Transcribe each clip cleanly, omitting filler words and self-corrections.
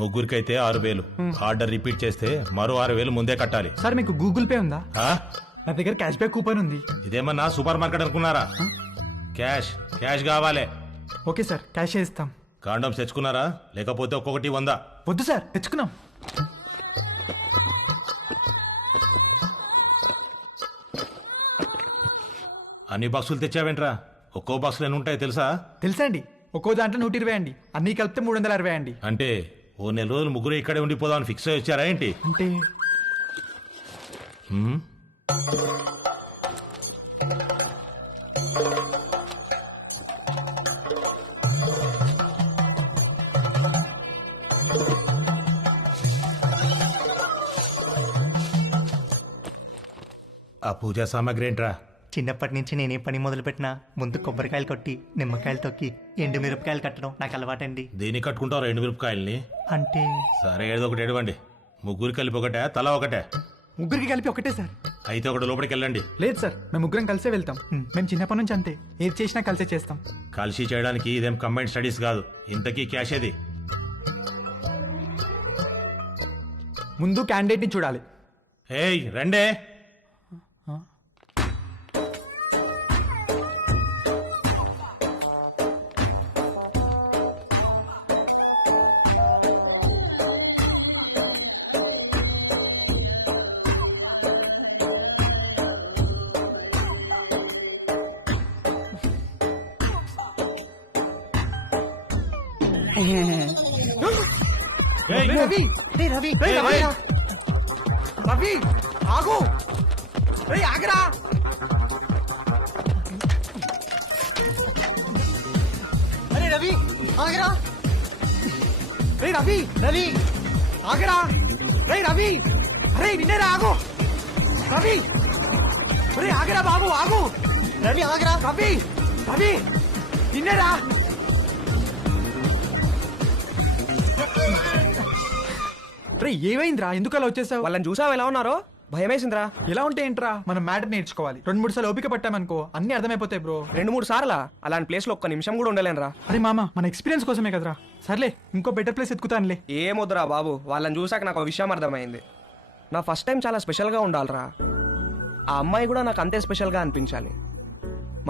ముగ్గురికైతే 6,000. Order repeat చేస్తే మరో 6,000 ముందే కట్టాలి. సార్ మీకు గూగుల్ పే ఉందా? ఆ? నా దగ్గర క్యాష్ బ్యాక్ కూపన్ ఉంది. ఇదేమన్నా సూపర్ మార్కెట్ అనుకున్నారా? క్యాష్ క్యాష్ కావాలి. ఓకే సార్, క్యాష్ ఇస్తాం. కాండోమ్స్ తెచ్చుకున్నారా? లేకపోతే ఒక్కొక్కటి 100. వద్దు సార్, తెచ్చుకున్నాం. అన్ని బాక్సులు తెచ్చావేంట్రా? ఒక్కో బాక్సులు ఎన్ని ఉంటాయి తెలుసా? తెలుసా అండి, ఒక్కో దాంట్లో 120 అండి, అన్ని కలిపితే 360 అండి. అంటే ఓ నెల రోజులు ముగ్గురు ఇక్కడే ఉండిపోదామని ఫిక్స్ అయ్యి వచ్చారా ఏంటి? అంటే ఆ పూజా సామాగ్రి ఏంట్రా? చిన్నప్పటి నుంచి నేనే పని మొదలు పెట్టినా ముందు కొబ్బరికాయలు కొట్టి నిమ్మకాయలు తొక్కి ఎండు మిరపకాయలు కట్టడం నాకు అలవాటండి. దేనికి కట్టుకుంటారు 2 మిరపకాయల్ని? అంటే సరే ఏదో ఒకటి ఎడవండి. ముగ్గురు కలిపి ఒకటే, తల ఒకటే? ముగ్గురికి కలిపి ఒకటే సార్. అయితే ఒకటి లోపలికి వెళ్ళండి. లేదు సార్, మేము ముగ్గురం కలిసే వెళ్తాం. మేము చిన్నప్పటి నుంచి అంతే, ఏది చేసినా కలిసే చేస్తాం. కలిసి చేయడానికి ఇదేం కంబైన్డ్ స్టడీస్ కాదు. ఇంతకీ క్యాష్ ఏది? ముందు క్యాండిడేట్ ని చూడాలి. ఏయ్ రండే. ఏయ్, రవి, రవి రవి ఆగు, ఆగరా. అరే రవి ఆగరా. రవి రవి ఆగరా. రవి, అరే వినేరా, ఆగు. రవి, ఆగరా బాబు, ఆగు. రవి ఆగరా. రవి, రవి వినేరా. ఏమైందిరా, ఎందుకు అలా వచ్చేసావు? వాళ్ళని చూసావు ఎలా ఉన్నారో? భయమేసిందిరా. ఎలా ఉంటే ఏంట్రా, మనం మ్యాటర్ నేర్చుకోవాలి. 2-3 సార్లు ఓపిక పట్టామనుకో అన్ని అర్థమైపోతాయి బ్రో. 2-3 సార్లా? అలాంటి ప్లేస్ లో ఒక్క నిమిషం కూడా ఉండలేనురా. అరే మామ, మన ఎక్స్పీరియన్స్ కోసమే కదరా. సర్లే, ఇంకో బెటర్ ప్లేస్ ఎత్తుకుతానులే. ఏమొద్దురా బాబు, వాళ్ళని చూసాక నాకు ఒక విషయం అర్థమైంది. నా ఫస్ట్ టైం చాలా స్పెషల్గా ఉండాలిరా. ఆ అమ్మాయి కూడా నాకు అంతే స్పెషల్గా అనిపించాలి.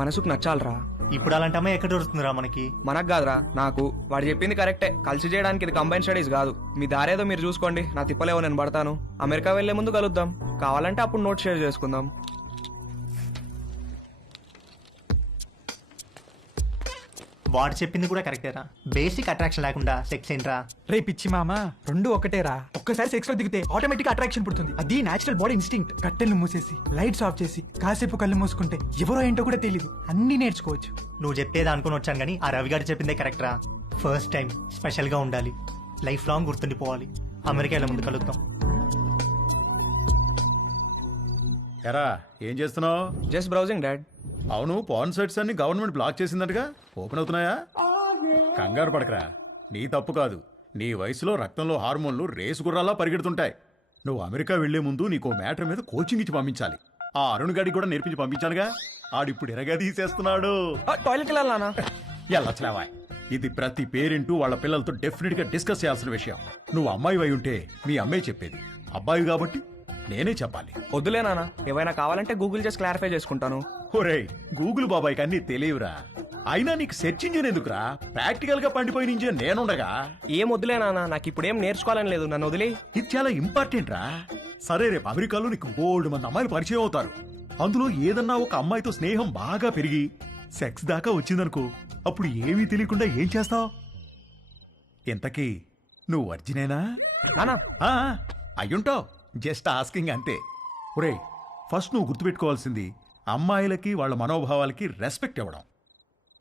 మనసుకు నచ్చాలిరా. ఇప్పుడు అలాంటి అమ్మాయి ఎక్కడ దొరుకుతుందిరా మనకి? మనకు కాదురా, నాకు. వాడు చెప్పింది కరెక్టే, కలిసి చేయడానికి ఇది కంబైన్ స్టడీస్ కాదు. మీ దారేదో మీరు చూసుకోండి, నా తిప్పలేవో నేను పడతాను. అమెరికా వెళ్లే ముందు కలుద్దాం, కావాలంటే అప్పుడు నోట్ షేర్ చేసుకుందాం. వాడు చెప్పింది కూడా కరెక్టేరా. బేసిక్ అట్రాక్షన్ లేకుండా సెక్స్ ఏంట్రా? రే పిచ్చి మామ, 2 ఒకటేరా. ఒక్కసారి సెక్స్ లో దిగితే ఆటోమేటిక్ అట్రాక్షన్ పుడుతుంది. అది నేచురల్ బాడీ ఇన్స్టింక్ట్. కట్టెలు మూసేసి లైట్స్ ఆఫ్ చేసి కాసేపు కళ్ళు మూసుకుంటే ఎవరో ఏంటో కూడా తెలియదు, అన్ని నేర్చుకోవచ్చు. నువ్వు చెప్పేది అనుకుని వచ్చాను కానీ ఆ రవి గారు చెప్పిందే కరెక్టరా. ఫస్ట్ టైం స్పెషల్ గా ఉండాలి, లైఫ్ లాంగ్ గుర్తుండిపోవాలి. అమెరికా ముందు కలుద్దాం. ఎరా ఏం చేస్తున్నావు? Just browsing dad. అవును, పాన్ సైట్స్ అన్ని గవర్నమెంట్ బ్లాక్ చేసిందటగా, ఓపెన్ అవుతున్నాయా? కంగారు పడకరా, నీ తప్పు కాదు. నీ వయసులో రక్తంలో హార్మోన్లు రేసు గుర్రాలా పరిగెడుతుంటాయి. నువ్వు అమెరికా వెళ్లే ముందు నీకో మ్యాటర్ మీద కోచింగ్ ఇచ్చి పంపించాలి. ఆ అరుణ్ గాడికి కూడా నేర్పించి పంపించానుగా, ఆడిప్పుడు ఎరగా తీసేస్తున్నాడు. టాయిలెట్ వెళ్ళాలనా? ఎల్లచ్చలేవా, ఇది ప్రతి పేరెంట్ వాళ్ళ పిల్లలతో డెఫినెట్ గా డిస్కస్ చేయాల్సిన విషయం. నువ్వు అమ్మాయి అయి ఉంటే మీ అమ్మాయి చెప్పేది, అబ్బాయి కాబట్టి నేనే చెప్పాలి. వద్దులే నాన్న, ఏమైనా కావాలంటే గూగుల్ చేసి క్లారిఫై చేసుకుంటాను. ఒరేయ్, గూగుల్ బాబాయ్కి అన్ని తెలియవురా. అయినా నీకు సెర్చ్ ఇంజిన్ ఎందుకురా? ప్రాక్టికల్ గా పండిపోయిన ఇంజిన్ నేనుండగా. ఏం వద్దులే నాన్న, నాకు ఇప్పుడు ఏం నేర్చుకోవాలని లేదు, నన్ను వదిలే. ఇది చాలా ఇంపార్టెంట్ రా. సరే, రేపు అమెరికాలో నీకు బోల్డ్ మంది అమ్మాయిలు పరిచయం అవుతారు. అందులో ఏదన్నా ఒక అమ్మాయితో స్నేహం బాగా పెరిగి సెక్స్ దాకా వచ్చిందనుకో, అప్పుడు ఏమీ తెలియకుండా ఏం చేస్తావు? ఇంతకీ నువ్వు వర్జినేనా? నానా అయ్యుంటావు, జస్ట్ ఆస్కింగ్ అంతే. ఒరే, ఫస్ట్ నువ్వు గుర్తుపెట్టుకోవాల్సింది అమ్మాయిలకి వాళ్ళ మనోభావాలకి రెస్పెక్ట్ ఇవ్వడం.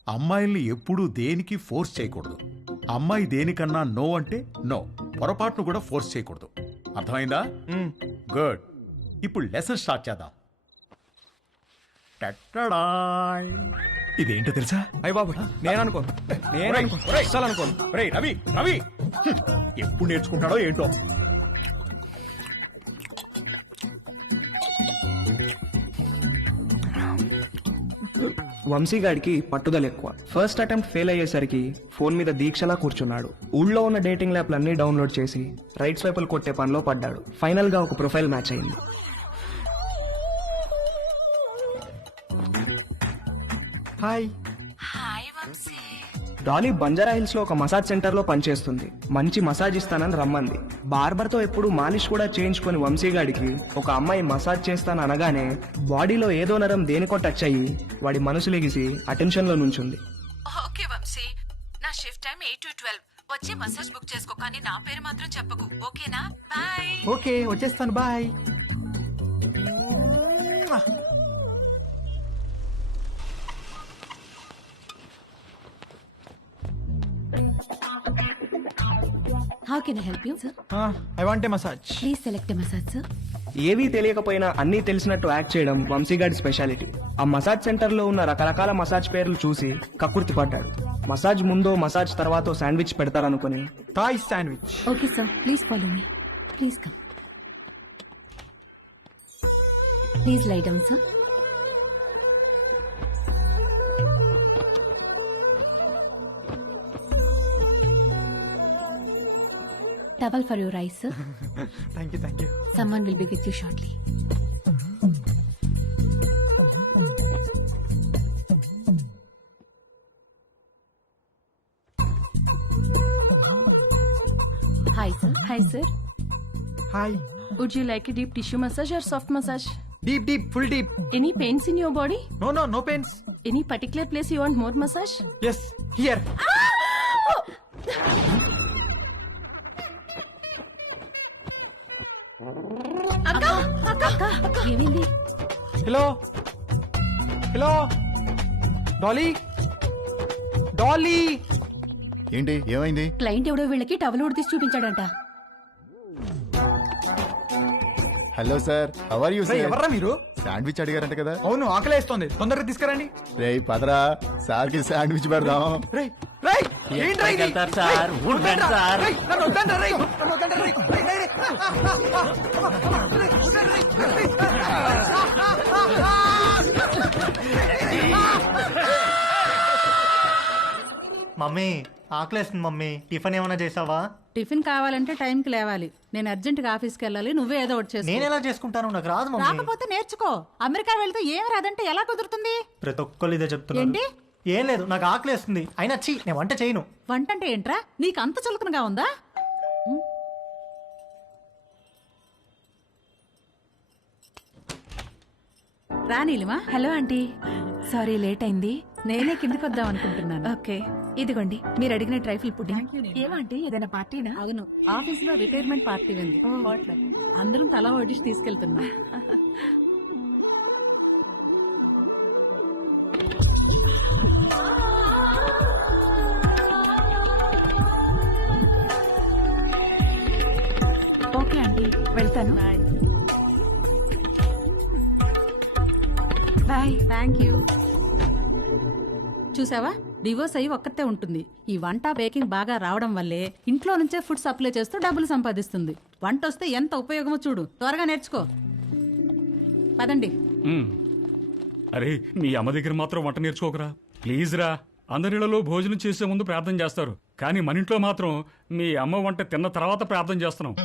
అమ్మాయిల్ని ఎప్పుడూ దేనికి ఫోర్స్ చేయకూడదు. అమ్మాయి దేనికన్నా నో అంటే నో, పొరపాటును కూడా ఫోర్స్ చేయకూడదు. అర్థమైందా? గుడ్. ఇప్పుడు లెసన్ స్టార్ట్ చేద్దాం. ఇదేంటో తెలుసా? అయ్య బాబు, నేను అనుకోను. అస్సలు అనుకోను. రవి రవి ఎప్పుడు నేర్చుకుంటాడో ఏంటో. వంశీగాడికి పట్టుదల ఎక్కువ. ఫస్ట్ అటెంప్ట్ ఫెయిల్ అయ్యేసరికి ఫోన్ మీద దీక్షలా కూర్చున్నాడు. ఊళ్ళో ఉన్న డేటింగ్ యాప్లన్నీ డౌన్లోడ్ చేసి రైట్ స్వైపులు కొట్టే పనిలో పడ్డాడు. ఫైనల్ గా ఒక ప్రొఫైల్ మ్యాచ్ అయింది. హాయ్. డాలీ బంజారా హిల్స్ లో ఒక మసాజ్ సెంటర్ లో పనిచేస్తుంది. మంచి మసాజ్ ఇస్తానని రమ్మంది. బార్బర్ తో ఎప్పుడు మాలిష్ కూడా చేయించుకొని వంశీగాడికి ఒక అమ్మాయి మసాజ్ చేస్తాను అనగానే బాడీలో ఏదో నరం దేనికో టచ్ అయ్యి వాడి మనసు లెగిసి అటెన్షన్ లో నుంచుంది. ఓకే వంశీ, నా షిఫ్ట్ టైం 8 to 12. వచ్చి మసాజ్ బుక్ చేసుకో, కానీ నా పేరు మాత్రం చెప్పకు, ఓకేనా? బాయ్. ఓకే, వచ్చేస్తాను. Bye. How can I help you, sir? I want a massage. Please select a massage, sir. ఏవీ తెలియకపోయినా అన్నీ తెలిసినట్టు యాక్ట్ చేయడం వంశీగాడి స్పెషాలిటీ. ఆ మసాజ్ సెంటర్ లో ఉన్న రకరకాల మసాజ్ పేర్లు చూసి కక్కుర్తి పడ్డాడు. మసాజ్ ముందో మసాజ్ తర్వాతో శాండ్విచ్ పెడతారనుకుని Thai sandwich. Okay, sir. Please follow me. Please come. Please lie down, sir. Towel for your eyes, sir. Thank you, thank you. Someone will be with you shortly. Hi, sir. Hi sir, hi. would you like a deep tissue massage or soft massage? Deep deep, full deep. Any pains in your body? No pains. Any particular place you want more massage? Yes, here. ఏమైంది? Hello hello, Dolly Dolly. ఏంటి ఏమైంది? Client ఎవడో వీళ్ళకి towel ఉడితీసి చూపించాడంట. Hello sir, how are you రేయ్, sir? ఎవర్రా మీరు? శాండ్విచ్ అడిగారంట కదా? అవును, ఆకలేస్తోంది, తొందరగా తీసుకురండి. రేయ్ పదరా, సార్ కి శాండ్విచ్ పెడదాం. రేయ్ రేయ్, ఏంట్రా ఇది? సార్, రేయ్, ఉండండి సార్. రేయ్, నన్ను వద్దండ్రా, రేయ్, నన్ను వద్దండ్రా, రేయ్, రేయ్, రేయ్, రేయ్. మమ్మీ ఆకలేస్తుంది మమ్మీ, టిఫిన్ ఏమైనా చేసావా? టిఫిన్ కావాలంటే టైంకి లేవాలి. నేను అర్జెంటుగా ఆఫీస్కి వెళ్ళాలి, నువ్వే ఏదో ఒకటి చేసుకో. నేను ఎలా చేసుకుంటాను, నాకు రాదు మమ్మీ. రాకపోతే నేర్చుకో. అమెరికా వెళ్తే ఏం రాదంటే ఎలా కుదురుతుంది? ప్రతి ఒక్కళ్ళు ఇదే చెప్తున్నారు. ఏంటి? ఏం లేదు, నాకు ఆకలేస్తుంది. అయినా నేను వంట చేయను. వంట అంటే ఏంట్రా? నీకు అంత చులకనగా ఉందా? రా Neelima. Hello aunty, sorry late అయింది. నేనే కిందకి వద్దాం అనుకుంటున్నాను. ఓకే, ఇదిగోండి మీరు అడిగిన ట్రైఫుల్ పుడ్డింగ్. ఏమంటే ఏదైనా పార్టీనా? అవును, ఆఫీస్ లో రిటైర్మెంట్ పార్టీ ఉంది. అందరం తలా వడ్డిసి తీసుకెళ్తున్నాం. ఓకే ఆంటీ, వెళ్తాను. బాయ్. Thank you. చూసావా, డివోర్స్ అయ్యి ఒక్కతే ఉంటుంది. ఈ వంట బేకింగ్ బాగా రావడం వల్లే ఇంట్లో నుంచే ఫుడ్ సప్లై చేస్తూ డబ్బులు సంపాదిస్తుంది. వంట వస్తే ఎంత ఉపయోగమో చూడు. త్వరగా నేర్చుకో. పదండి. అరే, మీ అమ్మ దగ్గర మాత్రం వంట నేర్చుకోకరా ప్లీజ్ రా. అందరిలో భోజనం చేసే ముందు ప్రార్థన చేస్తారు, కానీ మన ఇంట్లో మాత్రం మీ అమ్మ వంట తిన్న తర్వాత ప్రార్థన చేస్తున్నాం.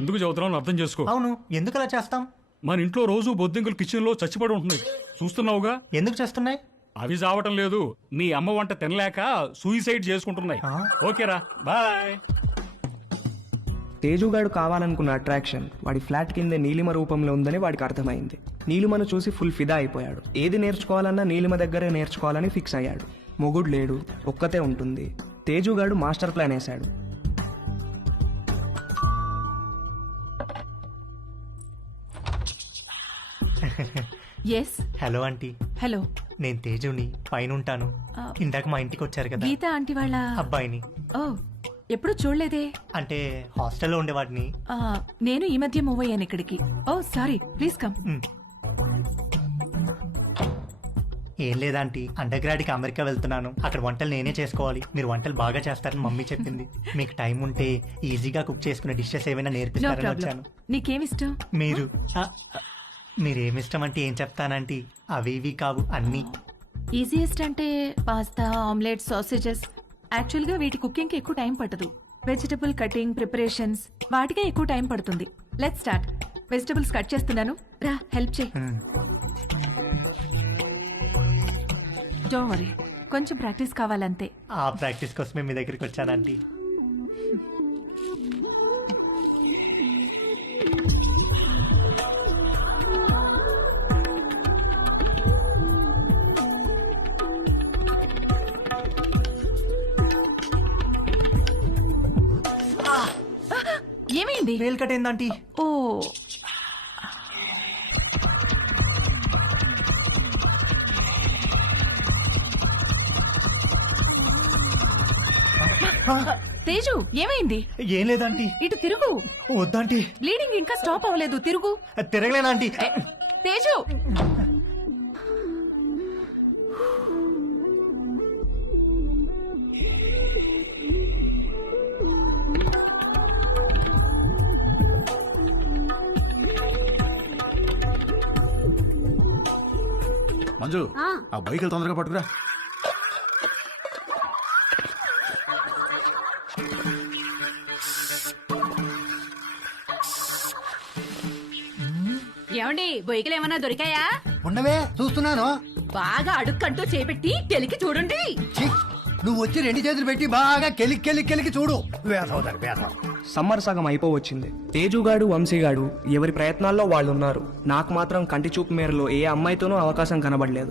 ఎందుకు చదువుతున్నావు అర్థం చేసుకో. అవును, ఎందుకు అలా చేస్తాం? మన ఇంట్లో రోజు బొద్దింకలు కిచెన్ లో చచ్చిపడి ఉంటున్నాయి, చూస్తున్నావుగా. ఎందుకు చేస్తున్నాయి? అవి చావటం లేదు, మీ అమ్మ వంట తినలేక సూసైడ్ చేసుకుంటున్నాయి. ఓకేరా, బాయ్. తేజుగాడు కావాలనుకున్న అట్రాక్షన్ వాడి ఫ్లాట్ కింద నీలిమ రూపంలో ఉందని వాడికి అర్థమైంది. నీలిమను చూసి ఫుల్ ఫిదా అయిపోయాడు. ఏది నేర్చుకోవాలన్నా నీలిమ దగ్గరే నేర్చుకోవాలని ఫిక్స్ అయ్యాడు. మొగుడు లేడు, ఒక్కతే ఉంటుంది. తేజుగాడు మాస్టర్ ప్లాన్ వేశాడు. ఎస్. హలో ఆంటీ, హలో, నేను తేజుని, పైన ఉంటాను. ఇందాక మా ఇంటికి వచ్చారు కదా గీత ఆంటీ వాళ్ళ అబ్బాయిని. ఓ, ఎప్పుడు చూడలేదే. అంటే హాస్టల్లో ఉండేవాడిని. ఆ, నేను ఈ మధ్య మూవ్ అయ్యాను ఇక్కడికి. ఓ సారీ, ప్లీజ్ కమ్. ఏం లేదాంటీ, అండర్ గ్రాడ్కి అమెరికా వెళ్తున్నాను. అక్కడ వంటలు నేనే చేసుకోవాలి. మీరు వంటలు బాగా చేస్తారని మమ్మీ చెప్పింది. మీకు టైం ఉంటే ఈజీగా కుక్ చేసుకునే డిషెస్ ఏమైనా నో నేర్పిస్తారని ప్రాబ్లం. వచ్చాను. నీకేమిష్టం? మీరేమిష్టం అంటే ఏం చెప్తానంటీ, అవి ఇవి కావు అన్నీ. ఈజియెస్ట్ అంటే పాస్తా ఆమ్లెట్ సాసేజెస్. యాక్చువల్గా వీటి కుకింగ్కి ఎక్కువ టైం పట్టదు. వెజిటబుల్ కటింగ్ ప్రిపరేషన్స్ వాటికే ఎక్కువ టైం పడుతుంది. Let's start. వెజిటబుల్స్ కట్ చేస్తున్నాను, రా హెల్ప్ చేయి. డోంట్ వరీ, కొంచెం ప్రాక్టీస్ కావాలంతే. ఆ ప్రాక్టీస్ కోసమే మీ దగ్గరికి వచ్చాను ఆంటీ. ఏమైంది? వేలు కట్టేంది ఆంటీ. ఓ, తేజు ఏమైంది? ఏం లేదంటీ. ఇటు తిరుగు. వద్దాంటీ. బ్లీడింగ్ ఇంకా స్టాప్ అవ్వలేదు, తిరుగు. తిరగలేనాంటీ. తేజు మంజు ఆ బైకులు తొందరగా పట్టుకురా. ఏమండి బొయ్యకలు ఏమన్నా దొరికాయా? ఉండవే చూస్తున్నాను. బాగా అడుక్కంటూ చేపెట్టి తెలికి చూడండి. ఛీ, నువ్వు వచ్చి 2 చేతులు పెట్టి బాగా కెలికి చూడు. వేసవుతారు వేసవ. సమ్మర్ సగం అయిపోవచ్చింది. తేజుగాడు వంశీగాడు ఎవరి ప్రయత్నాల్లో వాళ్ళు ఉన్నారు. నాకు మాత్రం కంటి చూపు మేరలో ఏ అమ్మాయితోనూ అవకాశం కనబడలేదు.